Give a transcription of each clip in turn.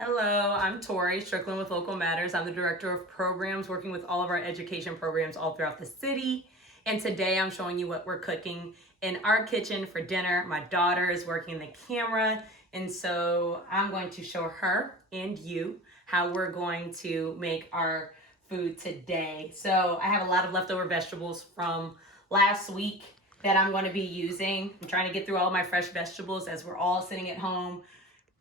Hello, I'm Tori Strickland with Local Matters. I'm the Director of Programs working with all of our education programs all throughout the city. And today I'm showing you what we're cooking in our kitchen for dinner. My daughter is working the camera, and so I'm going to show her and you how we're going to make our food today. So I have a lot of leftover vegetables from last week that I'm going to be using. I'm trying to get through all my fresh vegetables as we're all sitting at home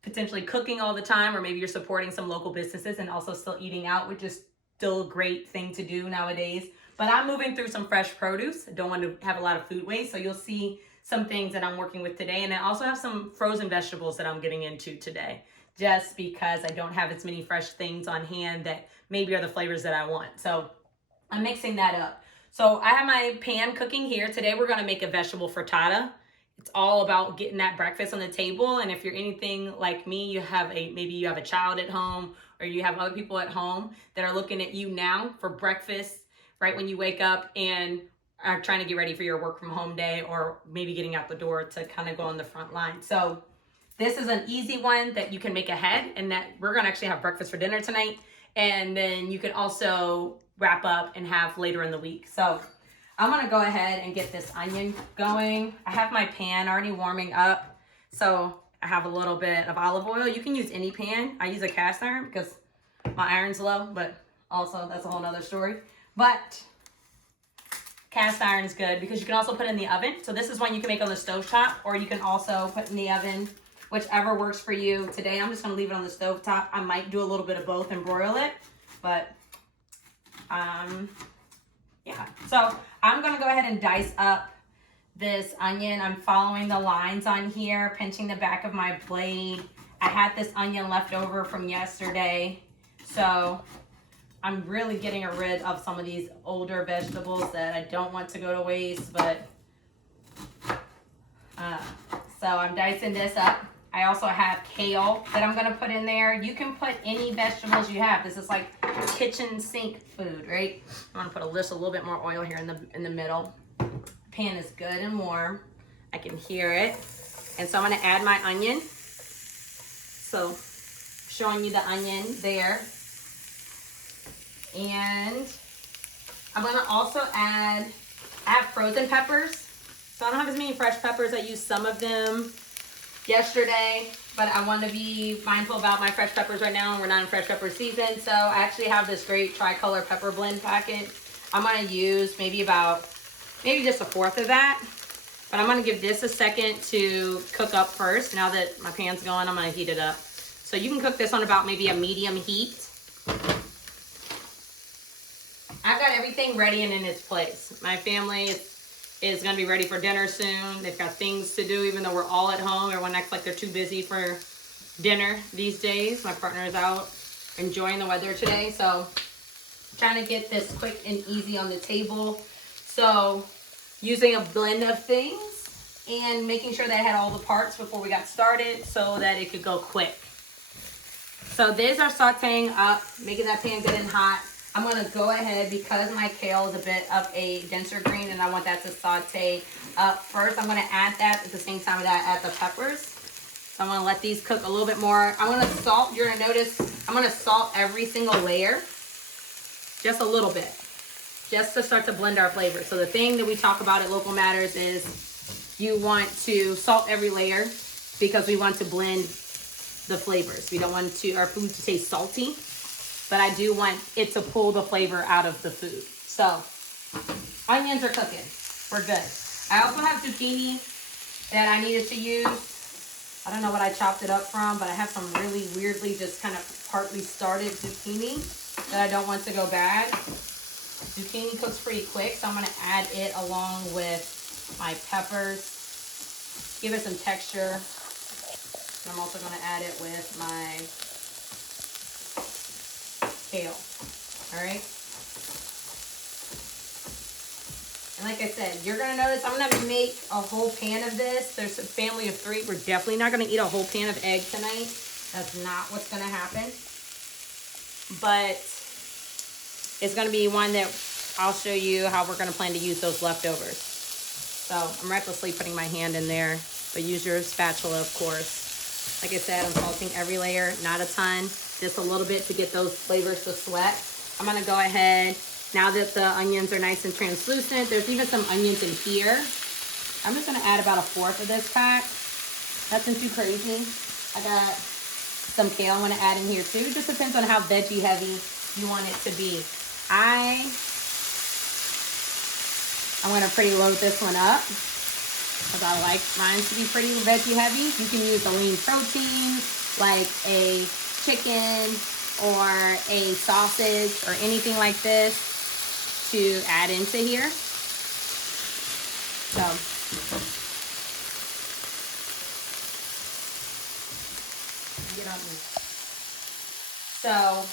potentially cooking all the time, or maybe you're supporting some local businesses and also still eating out, which is still a great thing to do nowadays. But I'm moving through some fresh produce. I don't want to have a lot of food waste, so you'll see some things that I'm working with today. And I also have some frozen vegetables that I'm getting into today, just because I don't have as many fresh things on hand that maybe are the flavors that I want. So I'm mixing that up. So I have my pan cooking here. Today we're going to make a vegetable frittata. It's all about getting that breakfast on the table. And if you're anything like me, maybe you have a child at home, or you have other people at home that are looking at you now for breakfast right when you wake up and are trying to get ready for your work from home day, or maybe getting out the door to kind of go on the front line. So this is an easy one that you can make ahead, and that we're going to actually have breakfast for dinner tonight. And then you can also wrap up and have later in the week. So I'm gonna go ahead and get this onion going. I have my pan already warming up. So I have a little bit of olive oil. You can use any pan. I use a cast iron because my iron's low, but also that's a whole nother story. But cast iron is good because you can also put it in the oven. So this is one you can make on the stovetop, or you can also put in the oven, whichever works for you. Today I'm just gonna leave it on the stovetop. I might do a little bit of both and broil it, but yeah, so I'm gonna go ahead and dice up this onion. I'm following the lines on here, pinching the back of my blade. I had this onion left over from yesterday, so I'm really getting rid of some of these older vegetables that I don't want to go to waste, but so I'm dicing this up. I also have kale that I'm gonna put in there. You can put any vegetables you have. This is like kitchen sink food, right? I'm gonna put just a little bit more oil here in the middle. Pan is good and warm. I can hear it. And so I'm gonna add my onion. So showing you the onion there. And I'm gonna also I have frozen peppers. So I don't have as many fresh peppers. I used some of them yesterday, but I want to be mindful about my fresh peppers right now, and we're not in fresh pepper season. So I actually have this great tricolor pepper blend packet. I'm going to use maybe just a fourth of that, but I'm going to give this a second to cook up first. Now that my pan's going, I'm going to heat it up. So you can cook this on about maybe a medium heat. I've got everything ready and in its place. My family is going to be ready for dinner soon. They've got things to do, even though we're all at home. Everyone acts like they're too busy for dinner these days. My partner is out enjoying the weather today, so I'm trying to get this quick and easy on the table. So using a blend of things and making sure that I had all the parts before we got started so that it could go quick. So these are sauteing up, making that pan good and hot. I'm going to go ahead, because my kale is a bit of a denser green and I want that to saute up first. I'm going to add that at the same time that I add the peppers. So I'm going to let these cook a little bit more. I'm going to salt. You're going to notice I'm going to salt every single layer, just a little bit, just to start to blend our flavors. So the thing that we talk about at Local Matters is you want to salt every layer because we want to blend the flavors. We don't want our food to taste salty, but I do want it to pull the flavor out of the food. So onions are cooking. We're good. I also have zucchini that I needed to use. I don't know what I chopped it up from, but I have some really weirdly just kind of partly started zucchini that I don't want to go bad. Zucchini cooks pretty quick, so I'm going to add it along with my peppers. Give it some texture. And I'm also going to add it with my kale. All right. And like I said, you're going to notice I'm going to make a whole pan of this. There's a family of 3. We're definitely not going to eat a whole pan of egg tonight. That's not what's going to happen. But it's going to be one that I'll show you how we're going to plan to use those leftovers. So I'm recklessly putting my hand in there, but use your spatula, of course. Like I said, I'm salting every layer, not a ton, just a little bit to get those flavors to sweat. I'm gonna go ahead, now that the onions are nice and translucent, there's even some onions in here. I'm just gonna add about 1/4 of this pack. Nothing too crazy. I got some kale I'm gonna add in here too. Just depends on how veggie heavy you want it to be. I'm gonna pretty load this one up because I like mine to be pretty veggie heavy. You can use a lean protein like a chicken or a sausage or anything like this to add into here. So get on me. So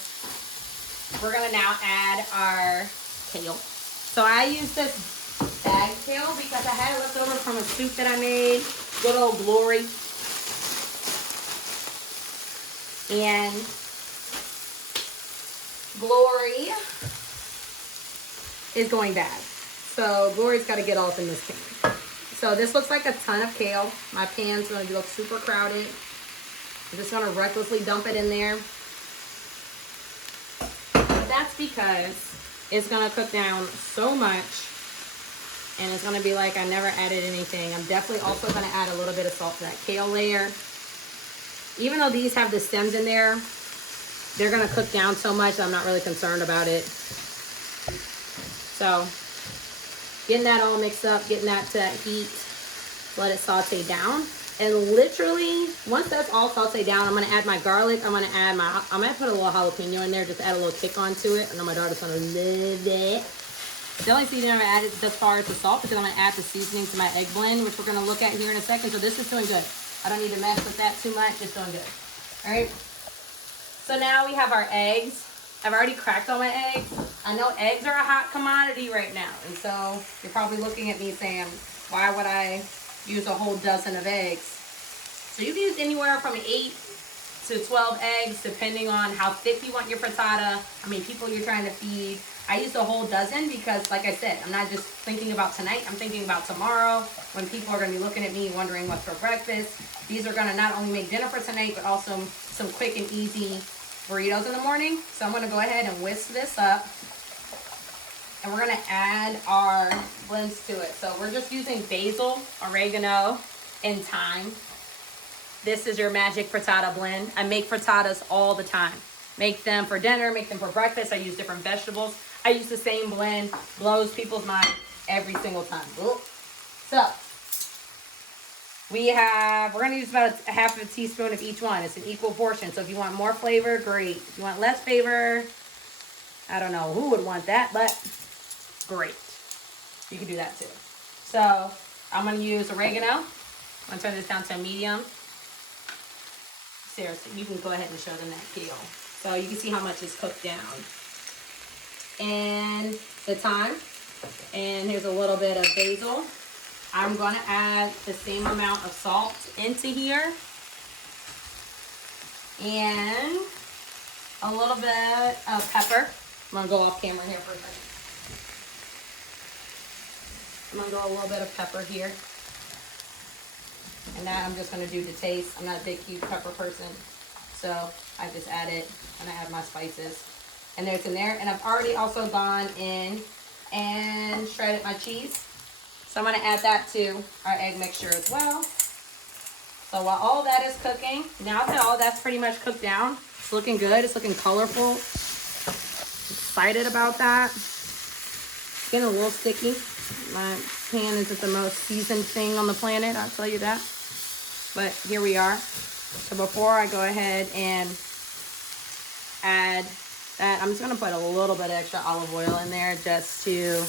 we're gonna now add our kale. So I use this bag kale because I had it left over from a soup that I made, good old Glory. And Glory is going bad. So Glory's got to get all up in this pan. So this looks like a ton of kale. My pan's going to look super crowded. I'm just going to recklessly dump it in there. But that's because it's going to cook down so much. And it's going to be like I never added anything. I'm definitely also going to add a little bit of salt to that kale layer. Even though these have the stems in there, they're going to cook down so much I'm not really concerned about it. So getting that all mixed up, getting that to that heat, let it saute down. And literally, once that's all sauteed down, I'm going to add my garlic. I'm going to put a little jalapeno in there, just add a little kick onto it. I know my daughter's going to love it. The only seasoning I'm going to add is as far as the salt, because I'm going to add the seasoning to my egg blend, which we're going to look at here in a second. So this is doing good. I don't need to mess with that too much. It's doing good. All right. So now we have our eggs. I've already cracked all my eggs. I know eggs are a hot commodity right now. And so you're probably looking at me saying, why would I use a whole dozen of eggs? So you can use anywhere from 8 to 12 eggs, depending on how thick you want your frittata, how many people you're trying to feed. I used a whole dozen because, like I said, I'm not just thinking about tonight. I'm thinking about tomorrow when people are going to be looking at me wondering what's for breakfast. These are going to not only make dinner for tonight, but also some quick and easy burritos in the morning. So I'm going to go ahead and whisk this up. And we're going to add our blends to it. So we're just using basil, oregano, and thyme. This is your magic frittata blend. I make frittatas all the time. Make them for dinner, make them for breakfast. I use different vegetables. I use the same blend. Blows people's mind every single time. So we're gonna use about a 1/2 teaspoon of each one. It's an equal portion. So if you want more flavor, great. If you want less flavor, I don't know who would want that, but great. You can do that too. So I'm gonna use oregano. I'm gonna turn this down to a medium. Seriously, you can go ahead and show them that kale. So you can see how much is cooked down. And the thyme. And here's a little bit of basil. I'm going to add the same amount of salt into here. And a little bit of pepper. I'm going to go off camera here for a second. I'm going to go a little bit of pepper here. And that I'm just going to do to taste. I'm not a big, huge pepper person. So I just add it and I add my spices. And there's in there. And I've already also gone in and shredded my cheese. So I'm going to add that to our egg mixture as well. So while all that is cooking, now that all that's pretty much cooked down, it's looking good. It's looking colorful. Excited about that. It's getting a little sticky. My pan isn't the most seasoned thing on the planet, I'll tell you that. But here we are. So before I go ahead and add that, I'm just going to put a little bit of extra olive oil in there just to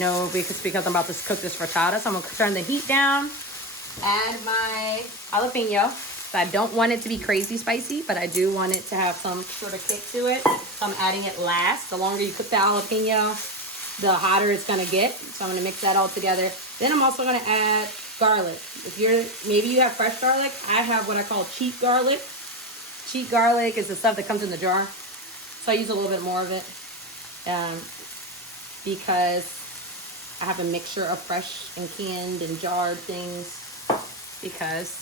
know, because I'm about to cook this frittata. So I'm going to turn the heat down, add my jalapeno. So I don't want it to be crazy spicy, but I do want it to have some sort of kick to it. So I'm adding it last. The longer you cook the jalapeno, the hotter it's going to get. So I'm going to mix that all together. Then I'm also going to add garlic. Maybe you have fresh garlic. I have what I call cheap garlic. Cheap garlic is the stuff that comes in the jar. So I use a little bit more of it because I have a mixture of fresh and canned and jarred things because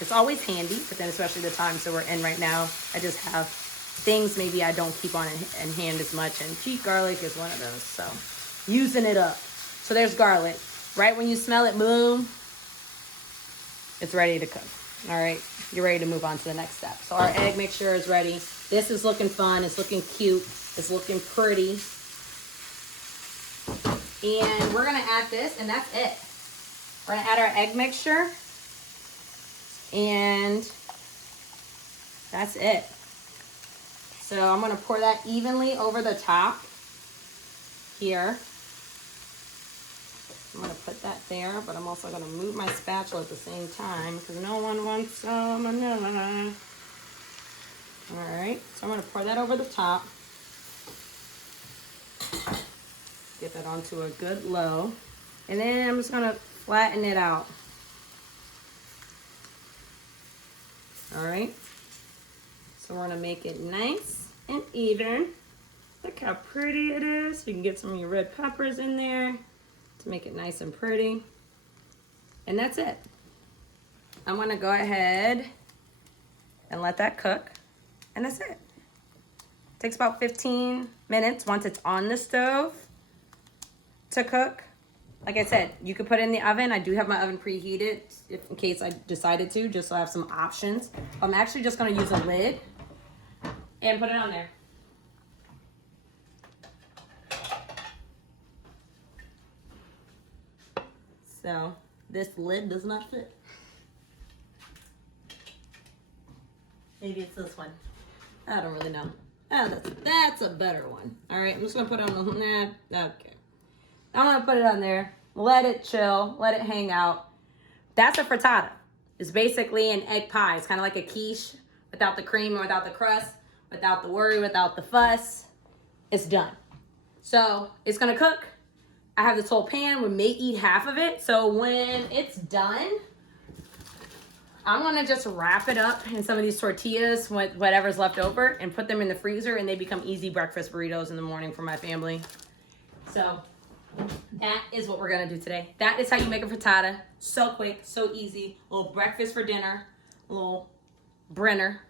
It's always handy, but then especially the times that we're in right now, I just have things maybe I don't keep on in hand as much, and cheap garlic is one of those, so using it up. So there's garlic. Right when you smell it, boom, it's ready to cook. All right, you're ready to move on to the next step. So our egg mixture is ready. This is looking fun. It's looking cute. It's looking pretty. And we're gonna add this, and that's it. We're gonna add our egg mixture, and that's it. So I'm gonna pour that evenly over the top here. I'm gonna put that there, but I'm also gonna move my spatula at the same time because no one wants salmonella. All right, so I'm gonna pour that over the top. Get that onto a good low. And then I'm just gonna flatten it out. All right, so we're gonna make it nice and even. Look how pretty it is. You can get some of your red peppers in there to make it nice and pretty. And that's it. I'm gonna go ahead and let that cook. And that's it. Takes about 15 minutes once it's on the stove to cook. Like I said, you could put it in the oven. I do have my oven preheated in case I decided to, just so I have some options. I'm actually just gonna use a lid and put it on there. So this lid does not fit. Maybe it's this one. I don't really know. Oh, that's a better one. All right, I'm just gonna put it on the, okay. I'm gonna put it on there, let it chill, let it hang out. That's a frittata. It's basically an egg pie. It's kind of like a quiche without the cream or without the crust, without the worry, without the fuss. It's done. So it's gonna cook. I have this whole pan. We may eat half of it. So when it's done, I'm gonna just wrap it up in some of these tortillas with whatever's left over and put them in the freezer, and they become easy breakfast burritos in the morning for my family. So that is what we're gonna do today. That is how you make a frittata. So quick, so easy. A little breakfast for dinner, a little Brenner.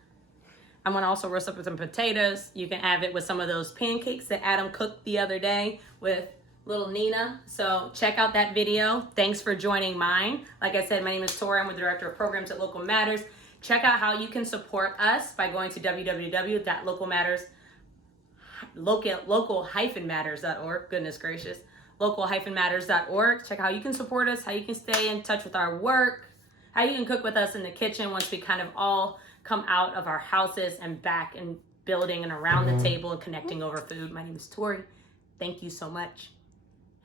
I'm gonna also roast up with some potatoes. You can have it with some of those pancakes that Adam cooked the other day with little Nina. So check out that video. Thanks for joining mine. Like I said, my name is Tori. I'm the Director of Programs at Local Matters. Check out how you can support us by going to local-matters.org. Goodness gracious. local-matters.org. Check out how you can support us, how you can stay in touch with our work, how you can cook with us in the kitchen once we kind of all come out of our houses and back and building and around the table and connecting over food. My name is Tori. Thank you so much.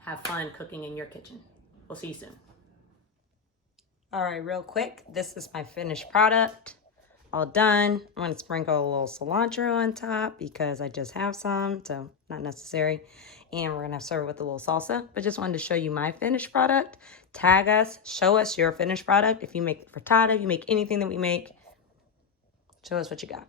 Have fun cooking in your kitchen. We'll see you soon. All right, real quick, this is my finished product. All done. I'm gonna sprinkle a little cilantro on top because I just have some, so not necessary. And we're gonna serve it with a little salsa, but just wanted to show you my finished product. Tag us, show us your finished product. If you make frittata, you make anything that we make, show us what you got.